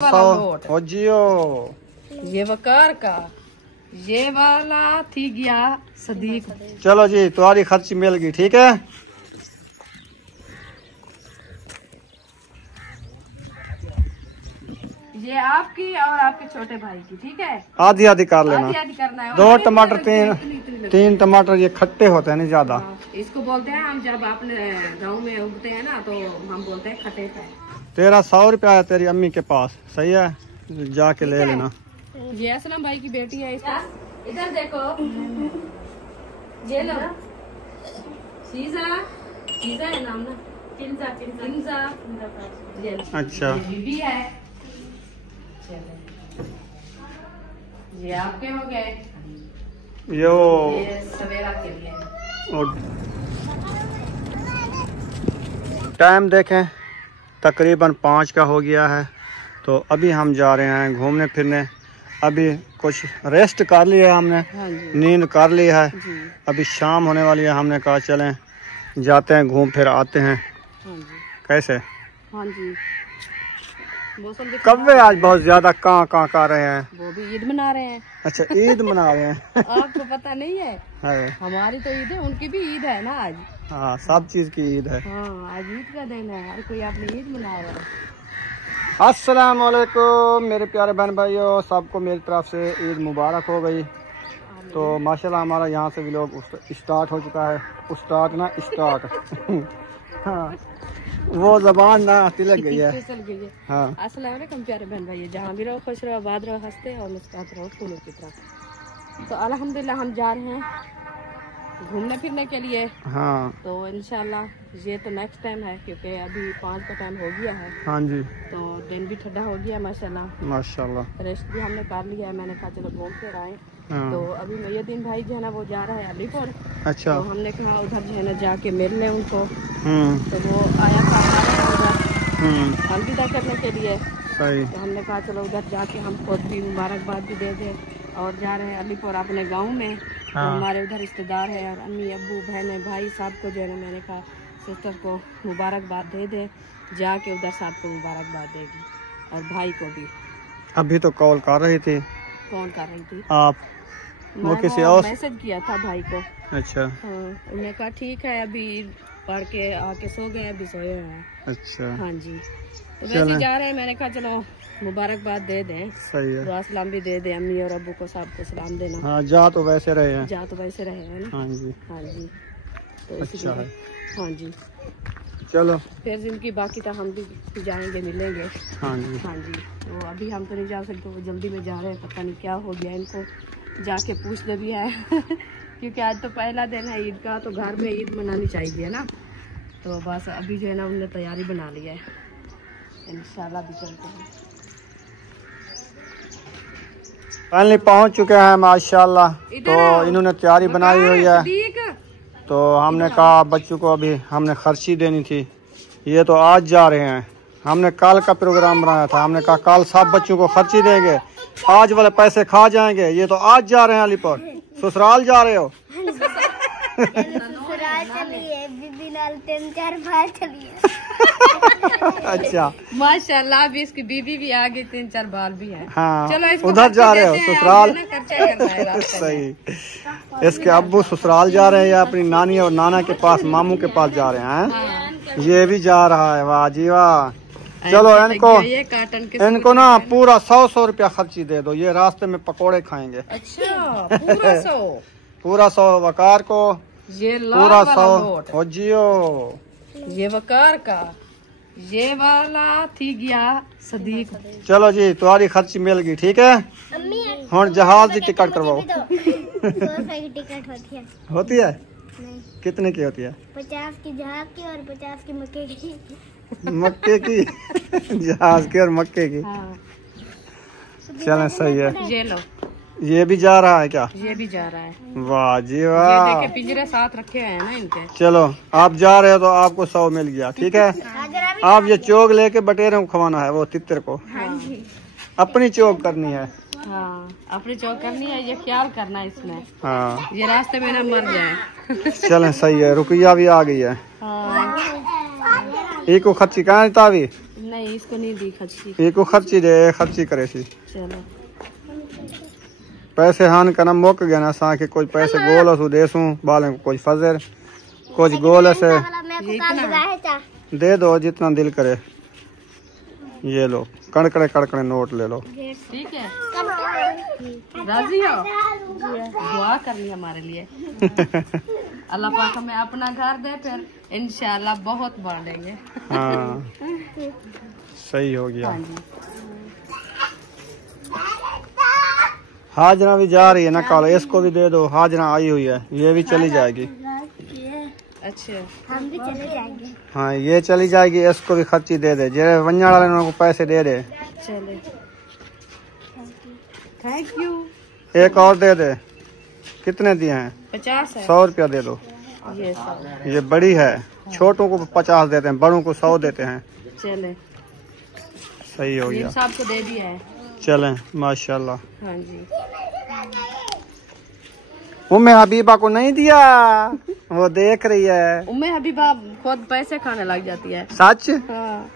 ओ जियो ये वकार का ये वाला थी गया सदीक। चलो जी तुम्हारी खर्ची मिल गई, ठीक है। ये आपकी और आपके छोटे भाई की, ठीक है। आधी आधी कर लेना। आधी करना है। 2 टमाटर 3 टमाटर ये खट्टे होते हैं नहीं ज्यादा। इसको बोलते हैं हम, जब अपने गांव में उगते हैं ना तो हम बोलते हैं खट्टे का। तेरा 100 रुपया है तेरी अम्मी के पास, सही है, जाके ले लेना। ये असलम भाई की बेटी है। इसका इधर देखो, ये लो शीजा, शीजा है नाम ना, किंजा किंजा। अच्छा बीबी है। ये आपके हो गए, ये सवेरा के लिए। टाइम देखें तकरीबन 5 का हो गया है, तो अभी हम जा रहे हैं घूमने फिरने। अभी कुछ रेस्ट कर लिया हमने, नींद कर ली है। अभी शाम होने वाली है, हमने कहा चलें जाते हैं घूम फिर आते हैं। कैसे? हाँ जी। कब्बे आज बहुत ज्यादा कहाँ कर रहे हैं। वो भी ईद मना रहे हैं। अच्छा ईद मना रहे हैं। आपको पता नहीं है? हमारी तो ईद है, उनकी भी ईद है ना आज। हाँ सब चीज की ईद है। हाँ आज ईद का दिन है, हर कोई अपनी ईद मना रहा है। अस्सलाम वालेकुम मेरे प्यारे बहन भाइयों, सबको मेरी तरफ से ईद मुबारक हो गई। तो माशाल्लाह हमारा यहाँ से भी लोग स्टार्ट हो चुका है। स्टार्ट हाँ वो जबान ना तिलक गई है। हाँ अस्सलाम वालेकुम प्यारे बहन भाई, जहाँ भी रहो खुश रहो, आबाद रहो, हंसते और मुस्कुराते रहो फूलों की तरफ। तो अल्हम्दुलिल्लाह हम जा रहे हैं घूमने फिरने के लिए। हाँ तो इंशाल्लाह ये तो नेक्स्ट टाइम है, क्योंकि अभी 5 का टाइम हो गया है। हाँ जी। तो दिन भी ठंडा हो गया माशाल्लाह। रेस्ट भी हमने कर लिया है। मैंने कहा चलो घूम फिर आए। हाँ। तो अभी महियुद्दीन भाई जो है ना वो जा रहा है अलीपुर। अच्छा। तो हमने कहा उधर जो है ना जाके मिल लें उनको। तो वो आया था उधर अलविदा करने के लिए। सही। तो हमने कहा चलो उधर जाके हम खुद भी मुबारकबाद भी दे दें। और जा रहे हैं अलीपुर अपने गाँव में। तो हमारे उधर रिश्तेदार है और अम्मी अब्बू बहनें भाई सबको जो है ना, मैंने कहा सिस्टर को मुबारकबाद दे दे, जाके उधर सबको मुबारकबाद देगी और भाई को भी। अभी तो कॉल कर रही थी। कौन कर रही थी? आप। वो किसी और मैसेज किया था भाई को। अच्छा। हाँ उन्होंने कहा ठीक है, अभी पढ़ के आके सो गए, अभी सोए हैं। अच्छा हाँ जी। तो वैसे जा रहे हैं, मैंने कहा चलो मुबारकबाद दे दें। सही है। दुआ सलाम भी दे दें, अम्मी और अब्बू को सबको सलाम देना। हाँ जा तो वैसे रहे हैं। जा तो वैसे रहे हैं ना। हाँ जी। हाँ जी। तो अच्छा है। हाँ जी। चलो फिर जिनकी बाकी था हम भी जाएंगे मिलेंगे। हाँ जी। हाँ जी। तो अभी हम तो नहीं जा सकते, वो जल्दी में जा रहे हैं, पता नहीं क्या हो गया इनको, जाके पूछते भी है। क्योंकि आज तो पहला दिन है ईद का, तो घर में ईद मनानी चाहिए ना। तो बस अभी जो है ना उन्होंने तैयारी बना ली है, इंशाल्लाह भी चलते हैं। फाइनली पहुंच चुके हैं माशाल्लाह। तो इन्होंने तैयारी बनाई हुई है। तो हमने कहा बच्चों को अभी हमने खर्ची देनी थी, ये तो आज जा रहे हैं। हमने कल का प्रोग्राम बनाया था, हमने कहा कल सब बच्चों को खर्ची देंगे, आज वाले पैसे खा जाएंगे। ये तो आज जा रहे हैं अलीपुर। ससुराल जा रहे हो? अच्छा माशाल्लाह अभी इसकी बीबी भी आ गई, 3-4 बाल भी है। हाँ चलो उधर जा रहे हो ससुराल। सही। इसके अब्बू ससुराल जा रहे हैं या अपनी नानी और नाना के पास, मामू के पास जा रहे हैं। ये भी जा रहा है, वाह जी वाह। चलो इनको ना पूरा 100 रुपया खर्ची दे दो, ये रास्ते में पकोड़े खाएंगे। अच्छा पूरा 100? पूरा 100 वकार को, ये पूरा 100 हो जियो। ये वकार का ये वाला थी गया सदीक। चलो जी तुम्हारी खर्ची मिल गई, ठीक है। हम जहाज की टिकट करवाओ। 100 रुपए की टिकट होती है? नहीं। कितने की होती है? 50 की जहाज की और 50 की मक्के की। मक्के की? जहाज की और मक्के की। चलें सही है। ये लो, ये भी जा रहा है क्या? ये भी जा रहा है। वाह जी ये वाह। देखे पिंजरे साथ रखे हैं ना इनके। चलो आप जा रहे हो तो आपको 100 मिल गया, ठीक है। आप ये चोग लेके बटेरों को खवाना है, वो तितर को। अपनी चोग करनी है। हाँ अपनी चौक करनी है, ये ख्याल करना है इसमें। हाँ ये रास्ते में ना मर जाए। चलें सही है। रुपया भी आ गई है। हाँ। एक को खर्ची कहाँ तावी नहीं इसको नहीं दी खर्ची। इको खर्ची दे, खर्ची करे सी। चलो पैसे हान करना मुक गया ना सा के कुछ पैसे गोल सु देसू बाले को कुछ फजर कुछ गोल से दे दो जितना दिल करे। ये लो कड़कड़े नोट ले लो। ठीक है राजी हो? दुआ करनी हमारे लिए। अल्लाह पाक हमें अपना घर दे, फिर इंशाल्लाह बहुत बांटेंगे। हाँ सही हो गया। हाजना भी जा रही है ना कल, इसको भी दे दो। हाजना आई हुई है, ये भी चली जाएगी। अच्छा हम भी चले जाएंगे। हाँ ये चली जाएगी, इसको भी खर्ची दे दे। जे वंजाड़ वाले को पैसे दे दे। चले थैंक यू। एक और दे दे। कितने दिए हैं? 50 है। 100 रुपया दे दो। ये बड़ी है, छोटों को 50 देते हैं, बड़ों को 100 देते हैं। चले सही हो गया। साहब को दे दिया है। चलें माशाल्लाह। हाँ जी उम्मे हबीबा को नहीं दिया, वो देख रही है। उम्मे हबीबा खुद पैसे खाने लग जाती है। सच? हाँ।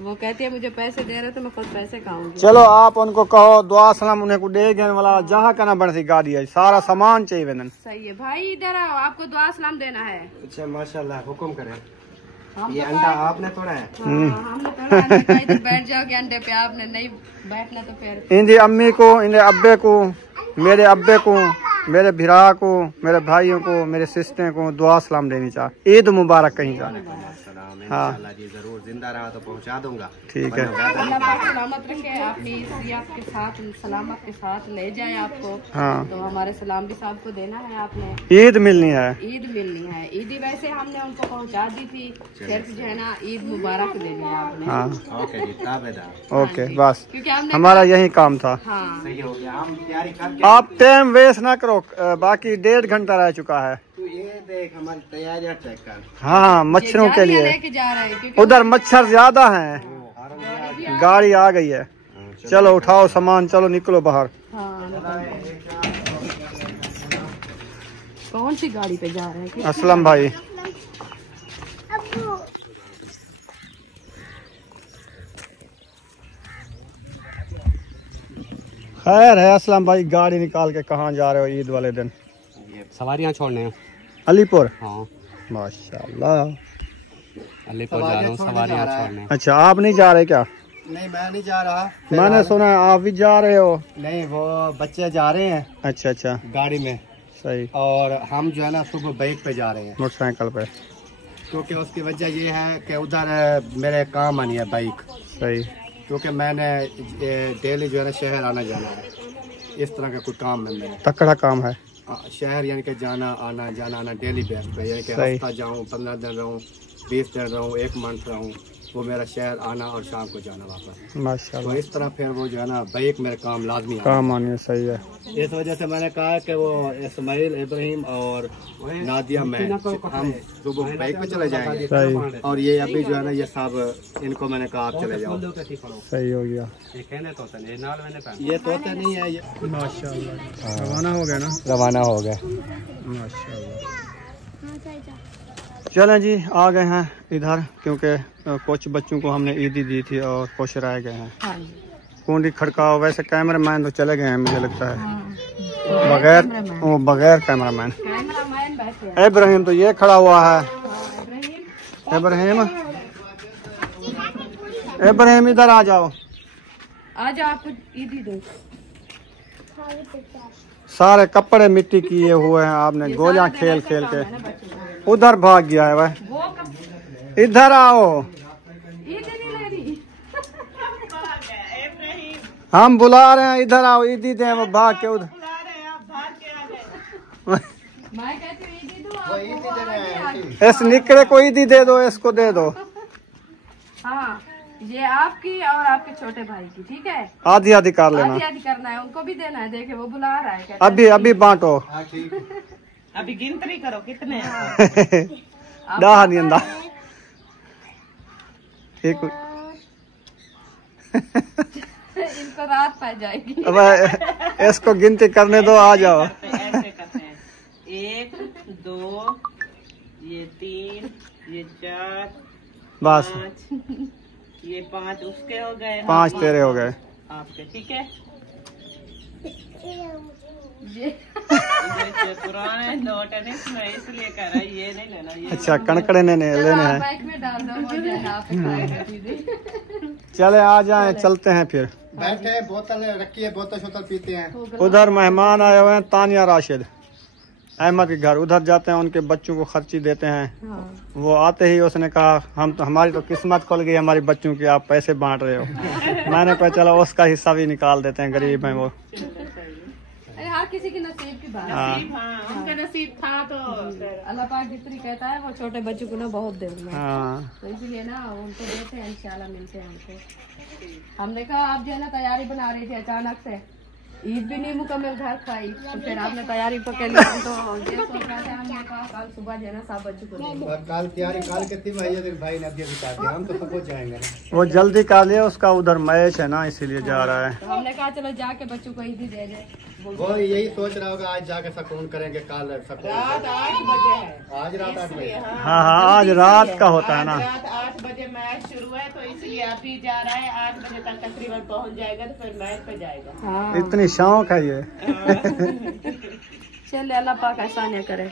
वो कहती है मुझे पैसे दे रहे तो मैं खुद पैसे खाऊंगी। चलो आप उनको कहो दुआ सलाम उन्हें को दे गए वाला जहाँ करना बन सी गाड़ी है, सारा सामान चाहिए वेनन। सही है भाई, इधर आओ, आपको दुआ सलाम देना है। अच्छा माशाल्लाह, हुक्म करें। ये अंडा आपने तोड़ा है? हमने तोड़ा है। इधर बैठ जाओगे अंडे पे, आपने नहीं बैठना तो फिर। इनकी अम्मी को, इनके अब्बे को, मेरे अब्बे को, मेरे भिरा को, मेरे भाइयों को, मेरे सिस्टर को दुआ सलाम देनी चाहिए। ईद मुबारक कहीं जाने। हाँ जी जरूर, जिंदा रहा तो पहुंचा दूंगा। ठीक है। अल्लाह पाक सलामत रखे, अपनी सियात के साथ सलामत के साथ ले जाए आपको। हाँ तो हमारे सलाम भी साहब को देना है आपने। ईद मिलनी है। ईद मिलनी है। ईदी वैसे हमने उनको पहुंचा दी थी, फिर जो है ना ईद मुबारक देनी है आपने। हाँ ओके जी, ताबेदार। ओके बस क्योंकि हमने हमारा यही काम था। हाँ सही हो गया, हम तैयारी करके। आप टाइम वेस्ट ना करो, बाकी 1.5 घंटा रह चुका है। तू ये देख हमारी तैयारियां चेक कर। हाँ मच्छरों के लिए लेके जा रहे हैं क्योंकि उधर मच्छर ज्यादा हैं। गाड़ी आ गई है। चलो उठाओ सामान, चलो निकलो बाहर। हाँ कौन सी गाड़ी पे जा रहे हैं? असलम भाई खैर है। असलम भाई गाड़ी निकाल के कहाँ जा रहे हो ईद वाले दिन? ये सवारियां छोड़ने हैं। अलीपुर? हाँ माशाल्लाह। अलीपुर जा रहा हूँ सवारियां छोड़ने। अच्छा आप नहीं जा रहे क्या? नहीं मैं नहीं जा रहा। मैंने सुना आप भी जा रहे हो। नहीं वो बच्चे जा रहे हैं। अच्छा अच्छा गाड़ी में। सही। और हम जो है ना सुबह बाइक पे जा रहे हैं, मोटरसाइकिल पे। क्योंकि उसकी वजह ये है कि उधर मेरे काम आनी है बाइक। सही। क्योंकि मैंने डेली जो है ना शहर आना जाना है, इस तरह का कोई काम है मेरा। तकड़ा काम है। शहर यानी कि जाना आना डेली बेस पे, यानी कि हफ्ता जाऊँ, 15 दिन रहूँ, 20 दिन रहूँ, 1 मंथ रहूँ, वो मेरा शहर आना और शाम को जाना वापस। माशाल्लाह। तो इस तरह फिर वो जो है ना बाइक मेरे काम लाजमी काम आनी है। सही है। इस वजह से मैंने कहा कि वो इस्माइल, इब्राहिम और नादिया मैं हम सुबह बाइक पे चले जाएंगे। सही। और ये अभी जो है ना ये सब इनको मैंने कहा आप चले जाओ। सही हो गया। ये तोता नहीं है ये। माशाल्लाह रवाना हो गया ना? रवाना हो गए माशाल्लाह। चलें जी आ गए हैं इधर, क्योंकि कुछ बच्चों को हमने ईदी दी थी और कुछ रह गए हैं। कुंडी खड़काओ। वैसे कैमरामैन तो चले गए हैं मुझे लगता है। बगैर कैमरामैन। इब्राहिम तो ये खड़ा हुआ है। इब्राहिम इधर आ जाओ। आपको ईदी दो। सारे कपड़े मिट्टी किए हुए हैं आपने, गोलियां खेल खेल के। उधर भाग गया है वह। इधर आओ, हम बुला रहे हैं, इधर आओ ईदी दें। वो भाग के उधर। इस निकले को ईदी दे दो, इसको दे दो। हाँ ये आपकी और आपके छोटे भाई की, ठीक है? आधी आधी कर लेना। आधी करना है, उनको भी देना है। देखे वो बुला रहा है। अभी अभी बांटो। अभी गिनती करो कितने डाह नहीं अंदा। इनको रात पै जाएगी। अब इसको गिनती करने दो, आ जाओ। ऐसे करते हैं 1 2 ये 3 ये 4 बस 5 ये 5 उसके हो गए, 5 तेरे हो गए आपके। ठीक है, ये पुराने नोट है ना इसमें, इसलिए कह रहा है ये नहीं लेना। ये अच्छा, कणकड़े लेने हैं। बाइक में डाल दो, वो जो है आप खाएगा सीधे। चले आ जाए, चलते हैं फिर। बैठे, बोतल रखी है, बोतल शोतल पीते हैं। उधर मेहमान आए हुए हैं, तानिया राशिद अहमद के घर, उधर जाते हैं, उनके बच्चों को खर्ची देते हैं। हाँ। वो आते ही उसने कहा हम तो, हमारी तो किस्मत खुल गई हमारी बच्चों की, आप पैसे बांट रहे हो। मैंने कहा चलो उसका हिस्सा भी निकाल देते हैं, गरीब हैं वो। अरे हर किसी के नसीब की बात है। हाँ, उनका नसीब था तो अल्लाह पाक जितनी कहता है वो छोटे बच्चों को ना बहुत देना है। हाँ, तो इसलिए ना उनको देते हैं, इंशाल्लाह मिलते हैं हमसे। हमने कहा आप जो है ना तैयारी बना रही थी, अचानक से ईद भी नहीं मुकम्मल घर खाई, तो फिर आपने तैयारी पकड़ ली। हम तो ये सोच रहे थे, हमने कहा कल सुबह जो है ना सब बच्चों को देंगे। और काल तैयारी काल कितनी भाई है, भाई ने अभी बता दिया, हम तो सब कुछ जाएंगे। वो जल्दी कर लिया, उसका उधर मैच है ना, इसीलिए जा रहा है। तो हमने कहा चलो जाके बच्चों को ईद ही दे दे। वो यही सोच रहा होगा आज जाके सकून करेंगे, काल सकून। रात 8 बजे है, आज रात 8 बजे। हाँ हाँ, आज रात का होता है ना। रात 8 बजे मैच शुरू है, तो इसलिए अभी जा रहा है। 8 बजे तक तकरीबन पहुंच जाएगा, तो फिर मैच पे जाएगा। हाँ इतनी शौक है ये। चले, अल्लाह पाक आसानियाँ करे।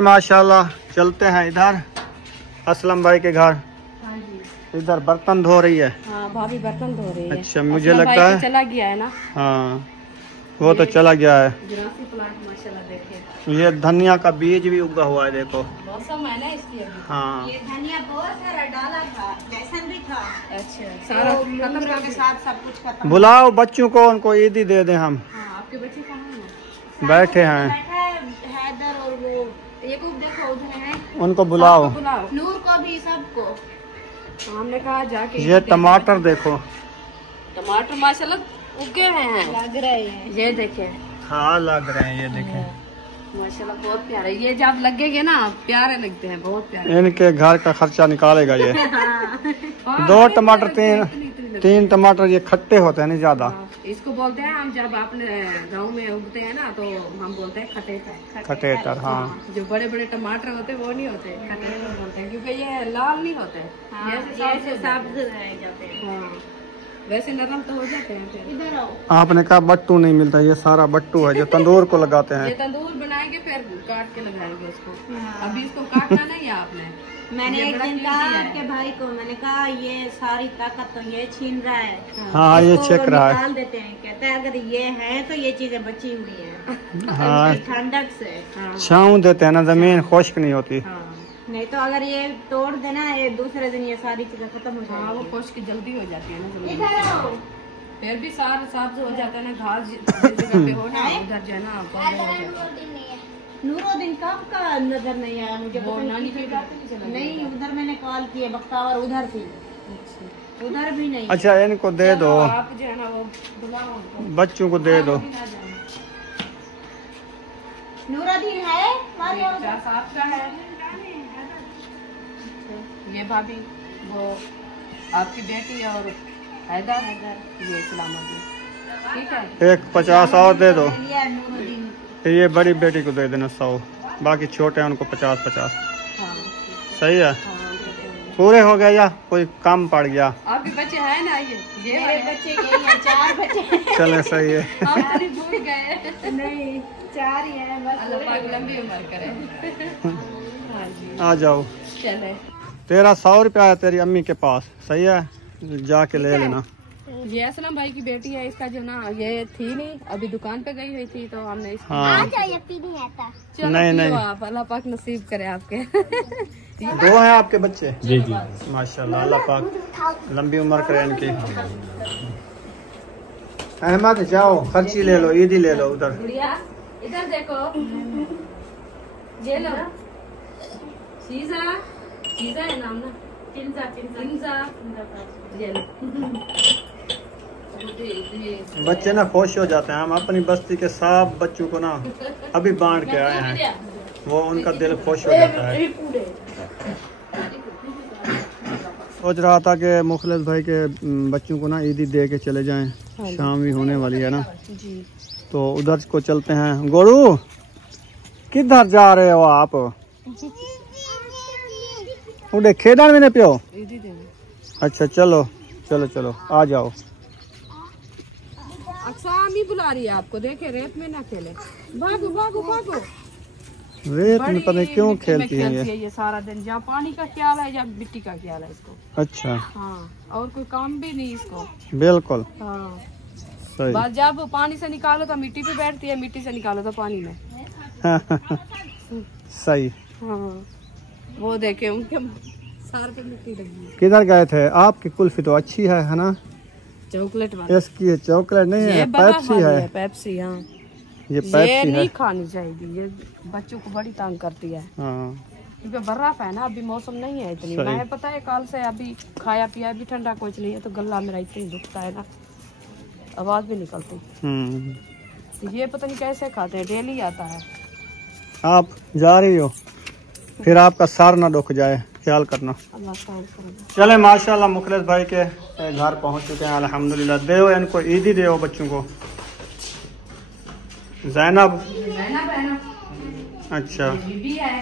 माशाल्लाह, चलते हैं इधर असलम भाई के घर। हाँ जी, इधर बर्तन धो रही है। हाँ भाभी बर्तन धो रही है। अच्छा, मुझे असलम लगता भाई है तो चला गया है ना। हाँ, वो तो चला गया है। जुरासी प्लांट माशाल्लाह देखे, ये धनिया का बीज भी उगा हुआ है, देखो। मौसम है ना इसलिए। हाँ, ये धनिया बहुत सारा डाला था, लहसुन भी था। अच्छा, सारा खत्म के साथ सब कुछ खत्म। बुलाओ बच्चों को, उनको ईद ही दे दें हम। हाँ, आपके बच्चे कहाँ हैं? बैठे हैं, बैठा है हैदर और वो एक उप देखो उधर है, उनको बुलाओ। बुलाओ। नूर को भी, सबको। तो हमने कहा जाके ये टमाटर देखो। टमाटर माशाल्लाह उगे हैं, लग रहे हैं। ये देखे हाँ, लग रहे हैं, ये देखें। माशाल्लाह बहुत प्यारे। ये जब लगेंगे ना प्यारे लगते हैं, बहुत प्यारे। इनके घर का खर्चा निकालेगा ये। हाँ, 2 टमाटर, इतनी लगती 3 टमाटर, ये खट्टे होते हैं नहीं ज्यादा। है। इसको बोलते हैं हम, जब अपने गांव में उगते हैं ना तो हम बोलते हैं खटेटर। खटेटर, हाँ। जो बड़े बड़े टमाटर होते हैं वो नहीं होते, खटेटर बोलते हैं, क्योंकि ये लाल नहीं होते। ये सब्ज रह जाते हैं। हाँ, वैसे नरम तो हो जाते हैं फिर। इधर आओ। आपने कहा बट्टू नहीं मिलता, ये सारा बट्टू है जो तंदूर को लगाते ये हैं। तंदूर बनाएंगे फिर काट के लगाएंगे इसको। अभी इसको काटना नहीं है आपने। मैंने ये एक बड़ा दिन कीमती कहा है। आपके भाई को, मैंने कहा ये सारी ताकत तो ये छीन रहा है। हाँ, ये इसको चेक रहा है। निकाल देते हैं। कहते हैं अगर ये है तो ये चीजें बची हुई हैं। हाँ, ठंडक से। हाँ, छाँव देते हैं ना, जमीन खुश्क नहीं होती। हाँ, नहीं तो अगर ये तोड़ देना, ये दूसरे दिन ये सारी चीजें खत्म हो हाँ, वो जाएंगी। खुश्क जल्दी हो जाती है ना जमीन। इधर आओ। फिर भी सारा साफ हो जाता है ना, घास जिस जगह पे हो ना उधर जो है ना पौधे हो जाते हैं। नूरुद्दीन कब का नजर नहीं आया मुझे। वो पता नानी नहीं के घर पे नहीं चला गया नहीं, उधर मैंने कॉल किए, बख्तावर उधर थी, उधर भी नहीं। अच्छा, इनको दे दो, आप जो है ना वो बुलाओ उनको। बच्चों को दे दो। ना जाना। नूरुद्दीन है हमारे यहाँ। क्या साफ का है ये भाभी, वो आपकी बेटी और हैदर, ये इस्लामा जी। ठीक है, एक 50 और दे दो। लिया नूरुद्दीन। ये बड़ी बेटी को दे देना 100, बाकी छोटे हैं उनको 50-50। हाँ, सही है, हाँ, पूरे हो गए या कोई कम पड़ गया? आपके बच्चे हैं ना? ये मेरे बच्चे यही हैं, 4 बच्चे। चले, सही है। हम खाली भूल गए। नहीं, 4 ही हैं बस। अल्लाह पाक लंबी उम्र करे। हाँ जी, आ जाओ। चले। तेरा 100 रुपया है तेरी अम्मी के पास, सही है, जाके ले लेना। ये असलम भाई की बेटी है, इसका जो ना ये थी नहीं, अभी दुकान पे गई हुई थी तो हमने इसको। हाँ, पी नहीं आता। चलो नहीं, पियो नहीं। आप, अल्लाह पाक नसीब करे आपके। 2 हैं आपके बच्चे? जी जी। माशाल्लाह, अल्लाह पाक लंबी उम्र करे इनकी। अहमद जाओ, खर्ची ले लो, ईदी ले लो उधर। गुड़िया इधर देखो, ये लो। शीजा, शीजा है नाम ना? चिंजा, ये लो। बच्चे ना खुश हो जाते हैं। हम अपनी बस्ती के सब बच्चों को ना अभी बांट के आए हैं, वो उनका दिल खुश हो जाता है। सोच रहा था कि मुखलिस भाई के बच्चों को ना ईदी दे के चले जाएं, शाम भी होने वाली है ना, जी। तो उधर को चलते हैं। गोरू, किधर जा रहे हो आप? उड़े खेडन में ने पियो। अच्छा चलो चलो चलो आ जाओ। अच्छा आमी बुला रही है आपको, देखे रेत में ना खेले, भागो भागो भागो। रेत में पता नहीं क्यों खेलती है ये सारा दिन, जहाँ पानी का ख्याल है या मिट्टी का ख्याल है इसको। अच्छा हाँ, और कोई काम भी नहीं इसको। बिल्कुल हाँ सही। बस जब पानी से निकालो तो मिट्टी पे बैठती है, मिट्टी से निकालो तो पानी में। सही। हाँ वो देखे उनके सार पे मिट्टी लगी है। किधर गए थे? आपकी कुल्फी तो अच्छी है ना? चॉकलेट वाली। इसकी चॉकलेट नहीं है, पेप्सी है। पेप्सी हाँ, ये पेप्सी नहीं है। खानी चाहिए, ये बच्चों को बड़ी तंग करती है। हाँ क्योंकि बर्फ है ना, अभी मौसम नहीं है इतनी। मैं पता है कल से अभी खाया पिया भी ठंडा कुछ नहीं है, तो गला मेरा इतना ही दुखता है ना, आवाज भी निकलती। ये पता नहीं कैसे खाते हैं, डेली आता है। आप जा रही हो, फिर आपका सार ना दुख जाए, ख्याल करना। चले माशाल्लाह मुखलिस भाई के घर पहुंच चुके हैं अल्हम्दुलिल्लाह। देओ इनको ईदी देओ बच्चों को। ज़ैनब है ना? अच्छा बीबी है।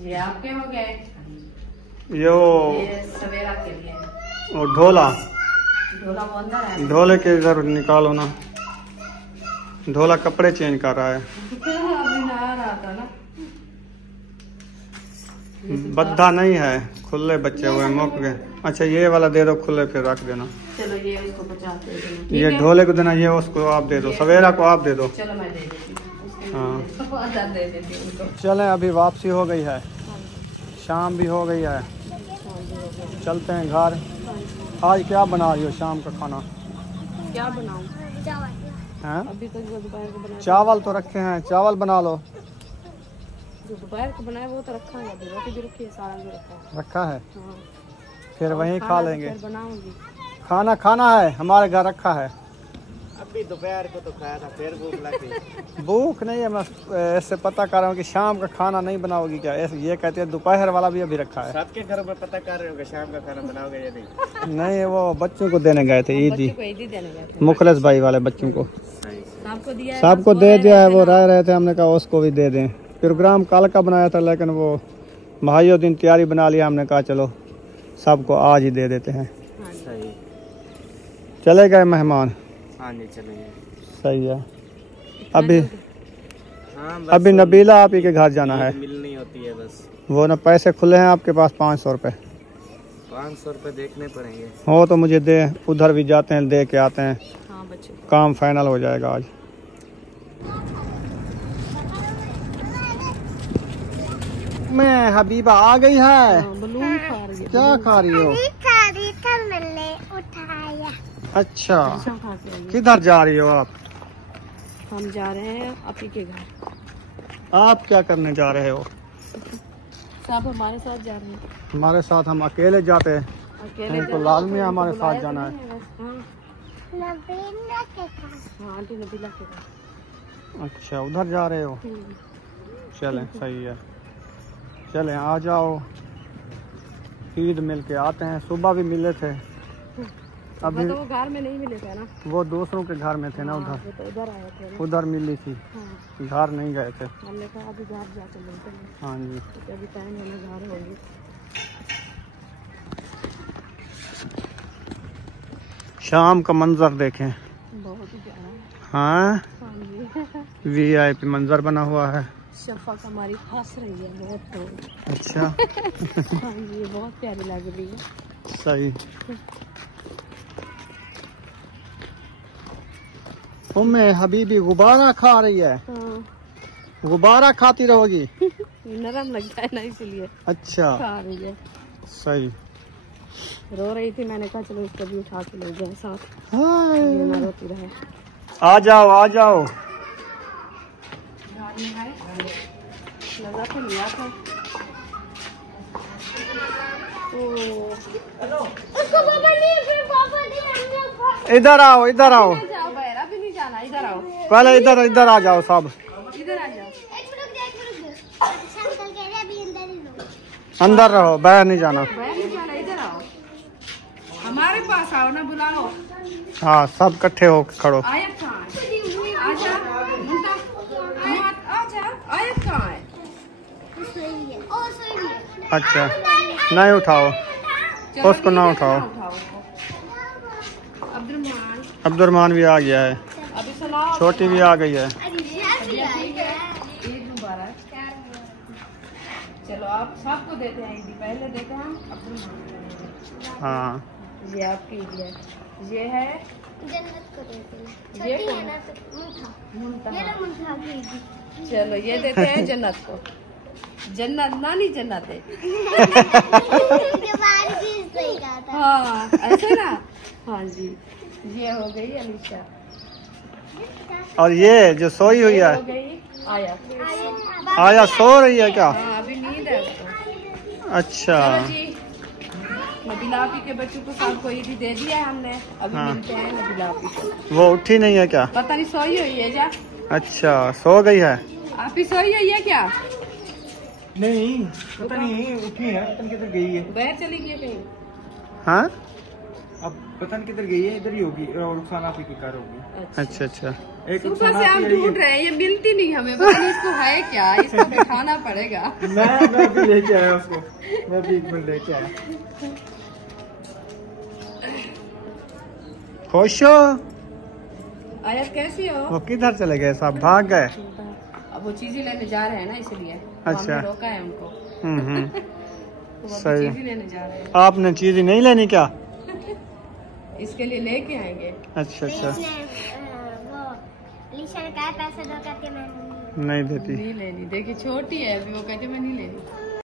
ये आपके हो गए, ये सवेरा के लिए। और ढोला ढोला वो अंदर है। ढोले के इधर निकालो ना, ढोला कपड़े चेंज कर रहा है। अभी नहा रहा था ना। बद्धा नहीं है, खुले बच्चे हुए मुक गए। अच्छा ये वाला दे दो खुले, फिर रख देना। चलो ये उसको 50 दे देना। ये ढोले को देना, ये उसको आप दे दो, सवेरा को आप दे दो। चलो मैं दे देती हूँ। हाँ दे देती हूँ उनको। चलें अभी वापसी हो गई है, शाम भी हो गई है, चलते हैं घर। आज क्या बना रही हो शाम का खाना? क्या बनाऊँ? हैं? अभी तक जो दोपहर को बनाया, चावल तो रखे हैं, चावल बना लो। जो दोपहर को बनाया वो तो रखा है, अभी रोटी भी रखी है, सारा भी रखा है। हाँ। फिर वहीं खा लेंगे। फिर बनाऊंगी। खाना खाना है, हमारे घर रखा है। अभी दोपहर को तो खाया था, फिर भूख लगी। भूख नहीं है, मैं ऐसे पता कर रहा हूँ कि शाम का खाना नहीं बनाओगी क्या? ऐसे ये कहते हैं दोपहर वाला भी अभी रखा है। सबके घरों में पता कर रहे हो कि शाम का खाना बनाओगे या नहीं? नहीं वो बच्चों को देने गए थे, ईदी ईदी देने गए थे मुखलिस भाई वाले बच्चों को। सबको दिया, सबको दे दिया है, वो रह रहे थे, हमने कहा उसको भी दे दें। प्रोग्राम कल का बनाया था, लेकिन वो भाइयों दिन तैयारी बना लिया, हमने कहा चलो सबको आज ही दे देते हैं। सही। चले गए मेहमान? हाँ नहीं चलेंगे। सही है। अभी नबीला आप ही के घर जाना है। मिलनी होती है बस। वो ना पैसे खुले हैं आपके पास 500 रुपये? 500 रुपये देखने पड़ेंगे। हो तो मुझे दे, उधर भी जाते हैं, दे के आते हैं। हाँ बच्चे, काम फाइनल हो जाएगा आज। मैं हबीबा आ गई है। बलून खा रही है। क्या खा रही हो? उठाया। अच्छा खा के आई है। किधर जा रही हो आप? हम जा रहे हैं आपी के घर। आप क्या करने जा रहे हो? सब हमारे साथ जा रहे हैं। हमारे साथ हम अकेले जाते हैं? अकेले तो लाजमी हमारे साथ जाना है। हाँ आंटी नबीला के घर। अच्छा उधर जा रहे हो? चलें सही है, चलें आ जाओ, ईद मिल के आते हैं। सुबह भी मिले थे, अभी तो वो घर में नहीं मिले थे ना, वो दूसरों के घर में थे ना, उधर तो उधर आए थे ना। उधर मिली थी। हाँ। घर नहीं गए थे। हमने कहा अभी घर जाके मिलते हैं। हाँ जी। तो अभी टाइम होने घर होंगे। शाम का मंजर देखें, बहुत ही प्यारा है। हाँ हाँ जी। VIP मंजर बना हुआ है। शफक हमारी हंस रही है बहुत तो। अच्छा हाँ जी बहुत प्यारी लग रही है। सही। उम्मे हबीबी गुब्बारा खा रही है। हाँ। गुब्बारा खाती रहोगी? नरम लगता है ना इसलिए अच्छा खा रही है। सही। रो रही थी, मैंने कहा चलो इसको भी उठा के ले जाए साथ, हाँ। ये ना रोती रहे। आ जाओ आ जाओ। लगा तो लिया था। इधर आओ इधर आओ, जाओ बहरा भी नहीं जाना, इधर आओ। पहले इधर इधर आ जाओ सब, इधर आ जाओ। अंदर रहो, बाहर नहीं जाना। बाहर नहीं जाना, इधर आओ, हमारे पास आओ ना, बुलाओ। हाँ सब इकट्ठे हो खड़ो। आयत कहाँ है? आजा मुंटा, आजा आयत कहाँ है? अच्छा नहीं उठाओ, उसको ना उठाओ। अब्दुलरमान भी आ गया है, अभी सुनाओ। छोटी भी आ गई है। ईद मुबारक। चलो आप सबको देते हैं ईदी, पहले देते हैं हम अब्दुलरमान। हाँ ये आपकी ईद है, ये है जन्नत को देते हैं। ये छोटी कौन? है ना तो मुंठा। मुंतहा। ये ना मुंठा की ईदी। चलो ये देते हैं जन्नत को। जन्नत नानी जन्नत है। उनके बाहर चीज सही कहा था। हाँ ऐसे ना। हाँ जी, ये हो गई अलीशा, और ये जो सोई हुई ये है हो गई आया। आया सो रही है क्या? हाँ अभी नींद है उसको। अच्छा चलो जी, नबीलापी के बच्चों को सबको ईदी दे दिया है हमने। अभी हाँ। मिलते हैं नबीलापी को। वो उठी नहीं है क्या? पता नहीं सोई हुई है जा। अच्छा सो गई है। आप ही सोई हुई है क्या? नहीं पता नहीं उठी है, पता नहीं किधर गई है। बाहर चली गई है कहीं? हाँ अब पता नहीं किधर गई है, इधर ही होगी और रुखसाना की कार होगी। अच्छा अच्छा। एक सुबह रुखसाना से हम की आई ढूंढ रहे हैं, ये मिलती नहीं हमें। पता नहीं इसको है क्या, इसको बिठाना पड़ेगा। है। मैं भी लेके आया उसको, मैं भी एक मिनट लेके आया। खुश हो? आयत कैसी हो? वो किधर चले गए? सब भाग गए। अब वो चीजें लेने जा रहे हैं ना, इसलिए तो अच्छा। हमने रोका है उनको। तो वो सही। चीजें लेने जा रहे हैं, आपने चीज नहीं लेनी क्या? इसके लिए लेके आएंगे। अच्छा अच्छा। वो अलीशा ने कहा पैसे दो, कहते मैं नहीं देती। नहीं लेनी, देखिए छोटी है अभी, वो कहते मैं नहीं लेनी।